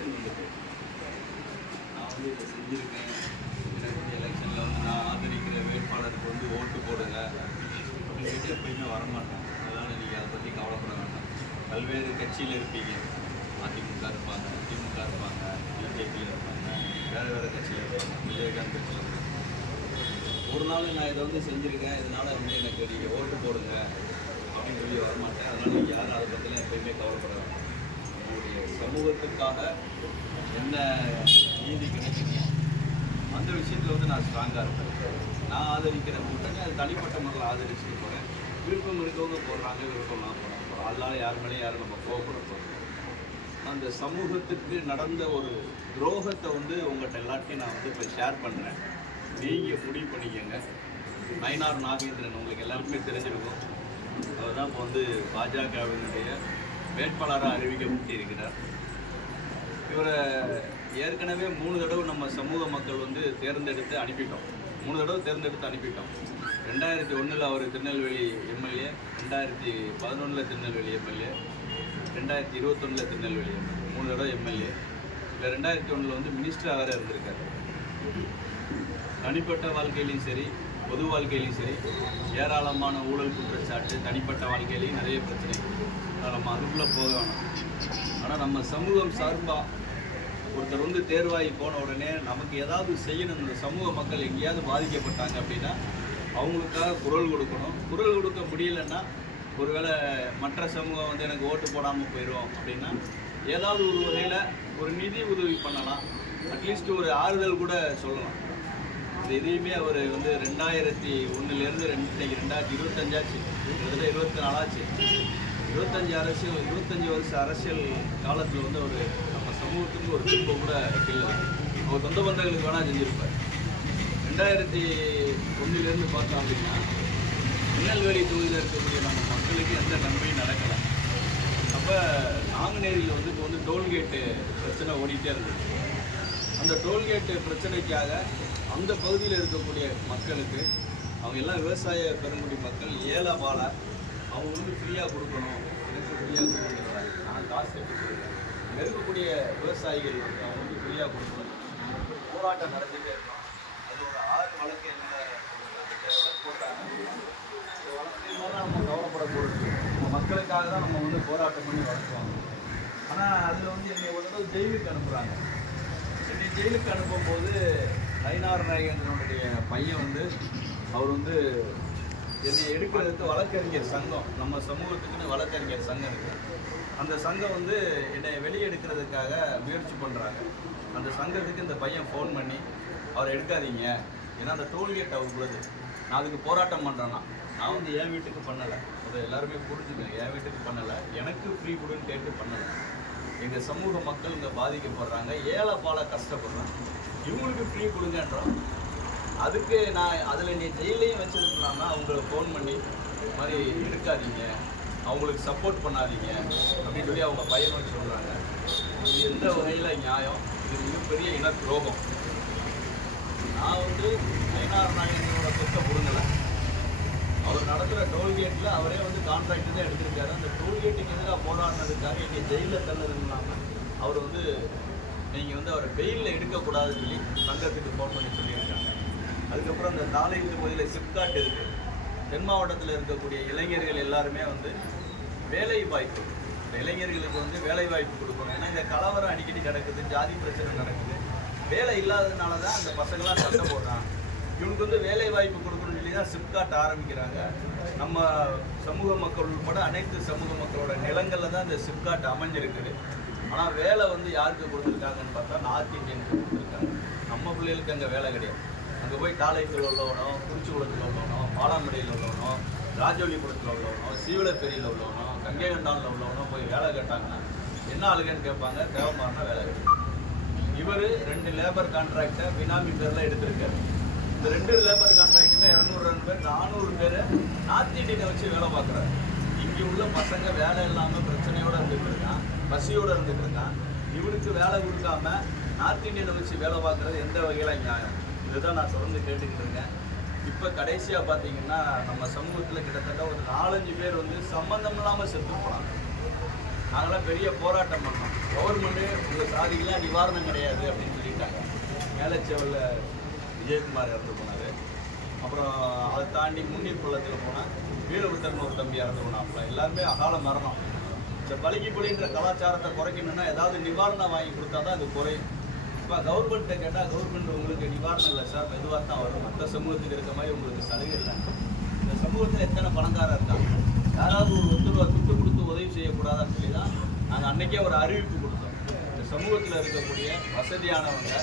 Election வந்துட்டு நான் வந்து இதை செஞ்சுருக்கேன் எனக்கு வந்து எலெக்ஷனில் வந்து நான் ஆதரிக்கிற வேட்பாளருக்கு வந்து ஓட்டு போடுங்க அப்படின்னு எப்பயுமே வரமாட்டேன் அதனால் நீங்கள் அதை பற்றி கவலைப்பட வேண்டாம் பல்வேறு கட்சியில் இருப்பீங்க அதிமுக இருப்பாங்க திமுக இருப்பாங்க பிஜேபியில் இருப்பாங்க வேறு வேறு கட்சியில் இருப்பாங்க விஜயகாந்த் கட்சியில் இருப்பாங்க ஒரு நாள் நான் இதை வந்து செஞ்சுருக்கேன் இதனால் வந்து எனக்கு நீங்கள் ஓட்டு போடுங்க அப்படின்னு சொல்லி வரமாட்டேன் அதனால் நீங்கள் யாரும் அதை பற்றிலாம் எப்பயுமே கவலைப்பட வேண்டாம் நம்முடைய சமூகத்துக்காக என்ன நீதி கிடைக்குமோ அந்த விஷயத்தில் வந்து நான் ஸ்ட்ராங்காக இருப்பேன். நான் ஆதரிக்கிற கூட்டணி அது தனிப்பட்ட முறையில் ஆதரிச்சுட்டு போகிறேன் விருப்பம் இருக்கவங்க போடுறாங்க விருப்பம்லாம் போகிறாங்க அதனால யார் மேலே யாரும் நம்ம கோவப்பட போகிறோம் அந்த சமூகத்துக்கு நடந்த ஒரு துரோகத்தை வந்து உங்கள்கிட்ட எல்லாத்தையும் நான் வந்து இப்போ ஷேர் பண்ணுறேன் நீங்கள் முடிவு பண்ணிக்கங்க. நயினார் நாகேந்திரன் உங்களுக்கு எல்லாருக்குமே தெரிஞ்சிருக்கும். அவர் தான் இப்போ வந்து பாஜகவினுடைய வேட்பாளராக அறிவிக்கப்பட்டிருக்கிறார் இவரை ஏற்கனவே மூணு தடவை நம்ம சமூக மக்கள் வந்து தேர்ந்தெடுத்து அனுப்பிட்டோம். மூணு தடவை தேர்ந்தெடுத்து அனுப்பிட்டோம். ரெண்டாயிரத்தி ஒன்றில் அவர் திருநெல்வேலி எம்எல்ஏ ரெண்டாயிரத்தி பதினொன்றில் திருநெல்வேலி எம்எல்ஏ ரெண்டாயிரத்தி இருபத்தொன்னில் திருநெல்வேலி எம்எல்ஏ மூணு தடவை எம்எல்ஏ. இல்லை ரெண்டாயிரத்தி ஒன்றில் வந்து மினிஸ்டராக வேறு இருந்திருக்காரு. தனிப்பட்ட வாழ்க்கையிலையும் சரி பொது வாழ்க்கையிலையும் சரி ஏராளமான ஊழல் குற்றச்சாட்டு தனிப்பட்ட வாழ்க்கையிலையும் நிறைய பிரச்சனை நம்ம அதுக்குள்ளே போக வேணாம். ஆனால் நம்ம சமூகம் சார்பாக ஒருத்தர் வந்து தேர்வாகி போன உடனே நமக்கு ஏதாவது செய்யணும். இந்த சமூக மக்கள் எங்கேயாவது பாதிக்கப்பட்டாங்க அப்படின்னா அவங்களுக்காக குரல் கொடுக்கணும். குரல் கொடுக்க முடியலன்னா ஒருவேளை மற்ற சமூகம் வந்து எனக்கு ஓட்டு போடாமல் போயிடும் அப்படின்னா ஏதாவது ஒரு வகையில் ஒரு நிதி உதவி பண்ணலாம். அட்லீஸ்ட் ஒரு ஆறுதல் கூட சொல்லலாம். இது எதையுமே அவர் வந்து ரெண்டாயிரத்தி ஒன்றுலேருந்து ரெண்டு இன்னைக்கு ரெண்டாயிரத்தி இருபத்தஞ்சாச்சு. கிட்டத்தட்ட இருபத்தி நாலாச்சு. இருபத்தஞ்சு அரசியல் இருபத்தஞ்சி வருஷ அரசியல் காலத்தில் வந்து ஒரு நம்ம சமூகத்துக்கு ஒரு திருப்பம் கூட இல்லை. அவர் சொந்த பந்தங்களுக்கு வேணால் செஞ்சுருப்பார். ரெண்டாயிரத்தி ஒன்றுலேருந்து பார்த்தோம் அப்படின்னா திருநெல்வேலி தொகுதியில் இருக்கக்கூடிய நம்ம மக்களுக்கு எந்த நன்மையும் நடக்கலை. அப்போ நாங்குநேரியில் வந்து இப்போ வந்து டோல்கேட்டு பிரச்சனை ஓடிட்டே இருந்தது அந்த டோல்கேட்டு பிரச்சனைக்காக அந்த பகுதியில் இருக்கக்கூடிய மக்களுக்கு அவங்க எல்லாம் விவசாய பெருங்குடி மக்கள் ஏழை வாழ அவங்க வந்து ஃப்ரீயாக கொடுக்கணும். எனக்கு ஃப்ரீயாக கொடுக்கணும் நான் காசு எடுத்துக்கிறேன் நெருக்கக்கூடிய இருக்கக்கூடிய விவசாயிகள் வந்து அவங்க வந்து ஃப்ரீயாக கொடுக்கணும். போராட்டம் நடந்துகிட்டே இருக்கோம். அதோட ஆறு வழக்கு என்ன போட்டாங்க. இந்த நம்ம கவலைப்படக்கூடாது. மக்களுக்காக தான் நம்ம வந்து போராட்டம் பண்ணி வளர்க்குவாங்க ஆனால் அதில் வந்து என்னை ஒரு தடவை ஜெயிலுக்கு அனுப்புகிறாங்க என்னை ஜெயிலுக்கு அனுப்பும்போது நயினார் நாயகனுடைய பையன் வந்து அவர் வந்து என்னை எடுக்கிறதுக்கு வழக்கறிஞர் சங்கம் நம்ம சமூகத்துக்குன்னு வழக்கறிஞர் சங்கம் இருக்குது அந்த சங்கம் வந்து என்னை வெளியே எடுக்கிறதுக்காக முயற்சி பண்ணுறாங்க அந்த சங்கத்துக்கு இந்த பையன் ஃபோன் பண்ணி அவரை எடுக்காதீங்க. ஏன்னா அந்த டோல்கேட் அவருக்குள்ளது நான் அதுக்கு போராட்டம் பண்ணுறேன்னா நான் வந்து என் வீட்டுக்கு பண்ணலை. அதை எல்லாருமே புரிஞ்சுக்கணும் என் வீட்டுக்கு பண்ணலை. எனக்கு ஃப்ரீ கொடுன்னு கேட்டு பண்ணலை. எங்கள் சமூக மக்கள் இங்கே பாதிக்கப்படுறாங்க. ஏழை பால கஷ்டப்படுறாங்க. இவங்களுக்கு ஃப்ரீ கொடுங்கன்றோம். அதுக்கு நான் அதில் நீ ஜெயிலையும் வச்சிருக்கலாம்னா அவங்கள ஃபோன் பண்ணி இது மாதிரி எடுக்காதீங்க அவங்களுக்கு சப்போர்ட் பண்ணாதீங்க. அப்படின்னு சொல்லி அவங்க பையன் சொல்கிறாங்க இது எந்த வகையில் நியாயம்? இது மிகப்பெரிய இன துரோகம் நான் வந்து ஐநார் நாயகனோட சொத்தை கொடுங்கலை அவர் நடத்துகிற டோல்கேட்டில் அவரே வந்து கான்ட்ராக்ட் தான் எடுத்திருக்காரு. அந்த டோல்கேட்டுக்கு எதிராக போராடினதுக்காக என்னை ஜெயிலில் தள்ளதுன்னு இல்லாமல் அவர் வந்து நீங்கள் வந்து அவரை பெயிலில் எடுக்கக்கூடாதுன்னு சொல்லி சங்கத்துக்கு ஃபோன் பண்ணி சொல்லி அதுக்கப்புறம் அந்த தாலைந்து பகுதியில் சிப்காட் இருக்குது தென் மாவட்டத்தில் இருக்கக்கூடிய இளைஞர்கள் எல்லாருமே வந்து வேலை வாய்ப்பு இளைஞர்களுக்கு வந்து வேலை வாய்ப்பு கொடுக்கணும். ஏன்னா இந்த கலவரம் அடிக்கடி நடக்குது ஜாதி பிரச்சனை நடக்குது. வேலை இல்லாததுனால தான் அந்த பசங்களாம் சண்டை போடுறான் இவனுக்கு வந்து வேலை வாய்ப்பு கொடுக்கணும்னு சொல்லி தான் சிப்காட் ஆரம்பிக்கிறாங்க. நம்ம சமூக மக்கள் உட்பட அனைத்து சமூக மக்களோட நிலங்களில் தான் இந்த சிப்காட் அமைஞ்சிருக்குது. ஆனால் வேலை வந்து யாருக்கு கொடுத்துருக்காங்கன்னு பார்த்தா நார்த் இந்தியனுக்கு கொடுத்துருக்காங்க. நம்ம பிள்ளைகளுக்கு அங்கே வேலை கிடையாது. அங்கே போய் காலையத்தில் உள்ளவனோ குறிச்சிக்குளத்தில் உள்ளவனோ பாலாமடியில் உள்ளவனோ ராஜவல்லிபுரத்தில் உள்ளவனோ சீவலப்பேரியில் உள்ளவனோ கங்கைகண்டானில் உள்ளவனோ போய் வேலை கேட்டாங்கன்னா என்ன ஆளுகன்னு கேட்பாங்க தேவமாரினா வேலை கிடைக்கும் இவர் ரெண்டு லேபர் கான்ட்ராக்டை பினாமி பேரில் எடுத்திருக்காரு. இந்த ரெண்டு லேபர் கான்ட்ராக்டுமே இரநூறு ரெண்டு பேர் நானூறு பேர் நார்த் வச்சு வேலை பார்க்குறாரு. இங்கே உள்ள பசங்க வேலை இல்லாமல் பிரச்சனையோடு இருந்துகிட்டு இருக்கான் பசியோடு இருந்துகிட்டு இருக்கான். இவனுக்கு வேலை கொடுக்காம நார்த் இந்தியனை வச்சு வேலை பார்க்குறது எந்த வகையில் நியாயம் இதுதான் நான் தொடர்ந்து கேட்டுக்கிட்டு இருக்கேன். இப்போ கடைசியாக பார்த்தீங்கன்னா நம்ம சமூகத்தில் கிட்டத்தட்ட ஒரு நாலஞ்சு பேர் வந்து சம்மந்தம் இல்லாமல் செத்து போனாங்க. நாங்களாம் பெரிய போராட்டம் பண்ணோம். கவர்மெண்ட்டு உங்கள் சாதிக்கெல்லாம் நிவாரணம் கிடையாது அப்படின்னு சொல்லிட்டாங்க. மேலச்செவலில் விஜயகுமார் இறந்து போனார். அப்புறம் அதை தாண்டி முன்னீர் குளத்தில் போனால் வீரபுத்தர்னு ஒரு தம்பி இறந்து போனாப்புல. எல்லாருமே அகால மரணம். இந்த பலிக்கு புலின்ற கலாச்சாரத்தை குறைக்கணும்னா ஏதாவது நிவாரணம் வாங்கி கொடுத்தா தான் அது குறையும். இப்போ கவர்மெண்ட்டை கேட்டால் கவர்மெண்ட் உங்களுக்கு நிவாரணம் இல்லை சார் மெதுவாக தான் வரும். மற்ற சமூகத்துக்கு இருக்க மாதிரி உங்களுக்கு சலுகை இல்லை. இந்த சமூகத்தில் எத்தனை பணக்காரர் இருக்காங்க? யாராவது ஒரு ஒத்து ரூபா துட்டு கொடுத்து உதவி செய்யக்கூடாதான்னு சொல்லி தான் நாங்கள் அன்னைக்கே ஒரு அறிவிப்பு கொடுத்தோம். இந்த சமூகத்தில் இருக்கக்கூடிய வசதியானவங்க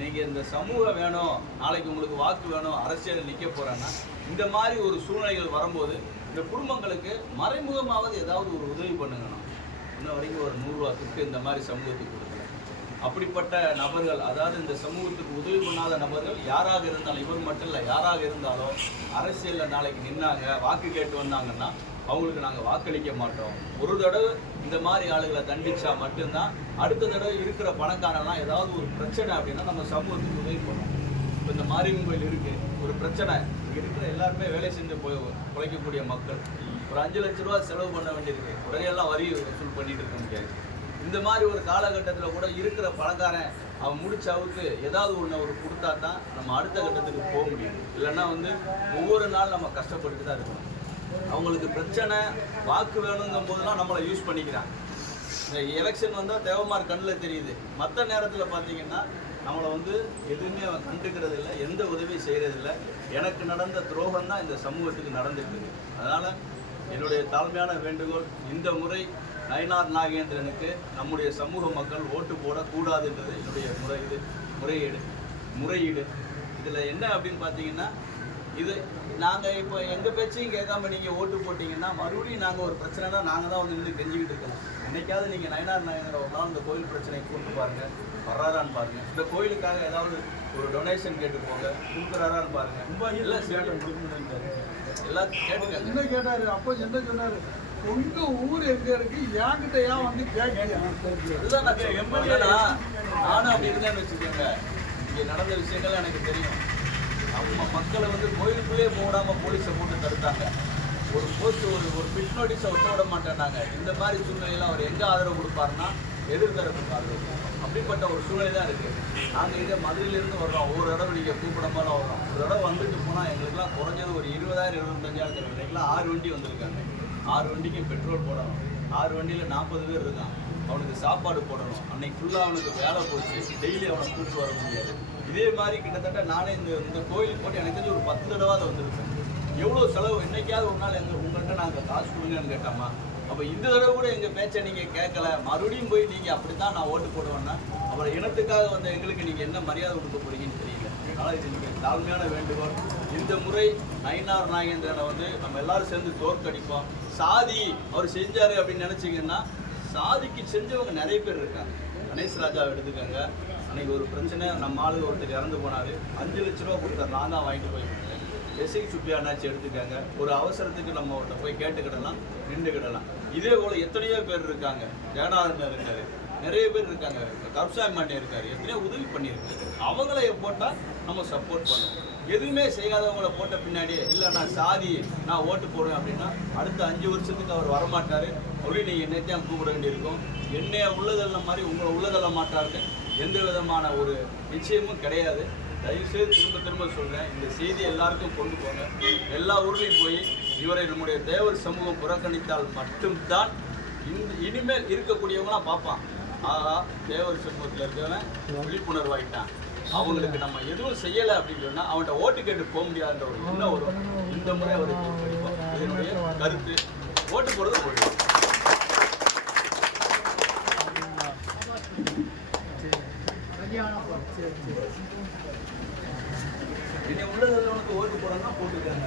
நீங்கள் இந்த சமூகம் வேணும் நாளைக்கு உங்களுக்கு வாக்கு வேணும் அரசியலில் நிற்க போகிறேன்னா இந்த மாதிரி ஒரு சூழ்நிலைகள் வரும்போது இந்த குடும்பங்களுக்கு மறைமுகமாவது ஏதாவது ஒரு உதவி பண்ணுங்கண்ணா இன்ன வரைக்கும் ஒரு நூறுரூவா துட்டு இந்த மாதிரி சமூகத்துக்கு கொடுக்கல அப்படிப்பட்ட நபர்கள் அதாவது இந்த சமூகத்துக்கு உதவி பண்ணாத நபர்கள் யாராக இருந்தாலும் இவர் மட்டும் இல்லை யாராக இருந்தாலும் அரசியலில் நாளைக்கு நின்னாங்க வாக்கு கேட்டு வந்தாங்கன்னா அவங்களுக்கு நாங்கள் வாக்களிக்க மாட்டோம். ஒரு தடவை இந்த மாதிரி ஆளுகளை தண்டிச்சா மட்டும்தான் அடுத்த தடவை இருக்கிற பணக்காரன்லாம் ஏதாவது ஒரு பிரச்சனை அப்படின்னா நம்ம சமூகத்துக்கு உதவி பண்ணுவோம் இப்போ இந்த மாரியம்மன் கோயில் இருக்கு ஒரு பிரச்சனை. இருக்கிற எல்லாருமே வேலை செஞ்சு போய் குறைக்கக்கூடிய மக்கள். ஒரு அஞ்சு லட்ச ரூபா செலவு பண்ண வேண்டியிருக்கு. உடனே எல்லாம் வரி வசூல் பண்ணிட்டு இருக்க முடியாது. இந்த மாதிரி ஒரு காலகட்டத்தில் கூட இருக்கிற பணக்காரன் அவன் முடிச்சவுக்கு ஏதாவது ஒன்று ஒரு கொடுத்தா தான் நம்ம அடுத்த கட்டத்துக்கு போக முடியும். இல்லைன்னா வந்து ஒவ்வொரு நாள் நம்ம கஷ்டப்பட்டு தான் இருக்கணும் அவங்களுக்கு பிரச்சனை வாக்கு வேணுங்கும் போதெல்லாம் நம்மளை யூஸ் பண்ணிக்கிறாங்க. இந்த எலெக்ஷன் வந்தால் தேவமார் கண்ணில் தெரியுது. மற்ற நேரத்தில் பார்த்தீங்கன்னா நம்மளை வந்து எதுவுமே அவன் கண்டுக்கிறது இல்லை எந்த உதவியும் செய்கிறதில்ல எனக்கு நடந்த துரோகம் தான் இந்த சமூகத்துக்கு நடந்துட்டு அதனால் என்னுடைய தாழ்மையான வேண்டுகோள் இந்த முறை நயினார் நாகேந்திரனுக்கு நம்முடைய சமூக மக்கள் ஓட்டு போடக்கூடாதுன்றது என்னுடைய முறை இது முறையீடு முறையீடு. இதில் என்ன அப்படின்னு பார்த்தீங்கன்னா இது நாங்கள் இப்போ எங்கள் பேச்சையும் கேட்காம நீங்கள் ஓட்டு போட்டிங்கன்னா மறுபடியும் நாங்கள் ஒரு பிரச்சனைனா நாங்கள் தான் வந்து நின்று கெஞ்சிக்கிட்டு இருக்கோம் என்னைக்காவது நீங்கள் நயனார் நாயகர் ஒரு நாள் இந்த கோயில் பிரச்சனையை கூப்பிட்டு பாருங்க வர்றாரான்னு பாருங்க. இந்த கோயிலுக்காக ஏதாவது ஒரு டொனேஷன் கேட்டு போங்க கொடுக்குறாரான்னு பாருங்க. ரொம்ப இல்லை எல்லாத்தையும் கேட்டுக்கங்க. என்ன கேட்டாரு? அப்போ என்ன சொன்னாரு? உங்க ஊர் எங்க இருக்கு? என்கிட்ட ஏன் வந்து கேட்கலையா அதுதான் நான் நானும் அப்படி இருந்தேன்னு வச்சுக்கோங்க. இங்கே நடந்த விஷயங்கள் எனக்கு தெரியும். நம்ம மக்களை வந்து கோயிலுக்குள்ளேயே போடாம போலீஸை போட்டு தடுத்தாங்க. ஒரு போஸ்ட் ஒரு ஒரு பிட் நோட்டீஸை ஒட்ட விட மாட்டேன்னாங்க. இந்த மாதிரி சூழ்நிலையில அவர் எங்க ஆதரவு கொடுப்பாருன்னா எதிர்த்தரப்புக்கு ஆதரவு அப்படிப்பட்ட ஒரு சூழ்நிலை தான் இருக்கு. நாங்க இங்கே மதுரையிலேருந்து வர்றோம். ஒரு தடவை நீங்க கூப்பிடமால வர்றோம். ஒரு தடவை வந்துட்டு போனா எங்களுக்குலாம் குறைஞ்சது ஒரு இருபதாயிரம் இருபத்தஞ்சாயிரம் தரும் ஆறு வண்டி வந்திருக்காங்க. ஆறு வண்டிக்கு பெட்ரோல் போடணும். ஆறு வண்டியில் நாற்பது பேர் இருக்கான். அவனுக்கு சாப்பாடு போடணும். அன்னைக்கு ஃபுல்லாக அவனுக்கு வேலை போச்சு. டெய்லி அவனை கூப்பிட்டு வர முடியாது. இதே மாதிரி கிட்டத்தட்ட நானே இந்த இந்த கோயிலுக்கு போட்டு எனக்கு தெரிஞ்சு ஒரு பத்து தடவை அதை வந்திருப்பேன். எவ்வளோ செலவு? என்னைக்காவது ஒரு நாள் எங்கள் உங்கள்கிட்ட நாங்கள் காசு கொடுங்கன்னு கேட்டோமா அப்போ இந்த தடவை கூட எங்கள் பேச்சை நீங்கள் கேட்கல. மறுபடியும் போய் நீங்கள் அப்படி தான் நான் ஓட்டு போடுவேன்னா அப்புறம் இனத்துக்காக வந்த எங்களுக்கு நீங்கள் என்ன மரியாதை கொடுக்க போறீங்கன்னு தெரியல. அதனால் இது நீங்கள் தாழ்மையான வேண்டுகோள். இந்த முறை நயினார் நாகேந்திரனை வந்து நம்ம எல்லாரும் சேர்ந்து தோற்கடிப்போம். சாதி அவர் செஞ்சாரு அப்படின்னு நினச்சிங்கன்னா சாதிக்கு செஞ்சவங்க நிறைய பேர் இருக்காங்க. கணேஷ் ராஜாவை எடுத்துக்கோங்க. அன்னைக்கு ஒரு பிரச்சனை நம்ம ஆளு ஒருத்தர் இறந்து போனாரு. அஞ்சு லட்ச ரூபா கொடுத்தாரு. நான் தான் வாங்கிட்டு போய் எஸ்ஐ சுப்பி அண்ணாச்சி எடுத்துக்கோங்க. ஒரு அவசரத்துக்கு நம்ம அவர்கிட்ட போய் கேட்டுக்கிடலாம் நின்றுக்கிடலாம். இதே போல எத்தனையோ பேர் இருக்காங்க. ஜெகநாதன் இருக்காரு. நிறைய பேர் இருக்காங்க. கருப்சாமி மாண்டே இருக்காரு. எத்தனையோ உதவி பண்ணியிருக்காரு. அவங்கள போட்டால் நம்ம சப்போர்ட் பண்ணுவோம். எதுவுமே செய்யாதவங்கள போட்ட பின்னாடியே இல்லை நான் சாதி நான் ஓட்டு போடுவேன் அப்படின்னா அடுத்த அஞ்சு வருஷத்துக்கு அவர் வரமாட்டார். அப்படின்னு நீங்கள் என்னத்தையும் கூப்பிட வேண்டியிருக்கும். என்னைய உள்ளதல்ல மாதிரி உங்களை உள்ளதல்ல மாட்டாருன்னு எந்த விதமான ஒரு நிச்சயமும் கிடையாது. தயவுசெய்து திரும்ப திரும்ப சொல்கிறேன் இந்த செய்தி எல்லாருக்கும் கொண்டு போங்க. எல்லா ஊர்லேயும் போய் இவரை நம்முடைய தேவர் சமூகம் புறக்கணித்தால் மட்டும்தான் இந்த இனிமேல் இருக்கக்கூடியவங்களாம் பார்ப்பான் ஆஹா தேவர் சமூகத்தில் இருக்கவன் விழிப்புணர்வாயிட்டான். அவங்களுக்கு நம்ம எதுவும் செய்யலை அப்படின்னு சொன்னா அவன்கிட்ட ஓட்டு கேட்டு போக முடியாதுன்ற ஒரு இன்னும் வரும். இந்த முறை அவர் இதனுடைய கருத்து ஓட்டு போடுறது ஓட்டு. இனி உள்ளதில் உனக்கு ஓட்டு போடணும்னா போட்டுக்காங்க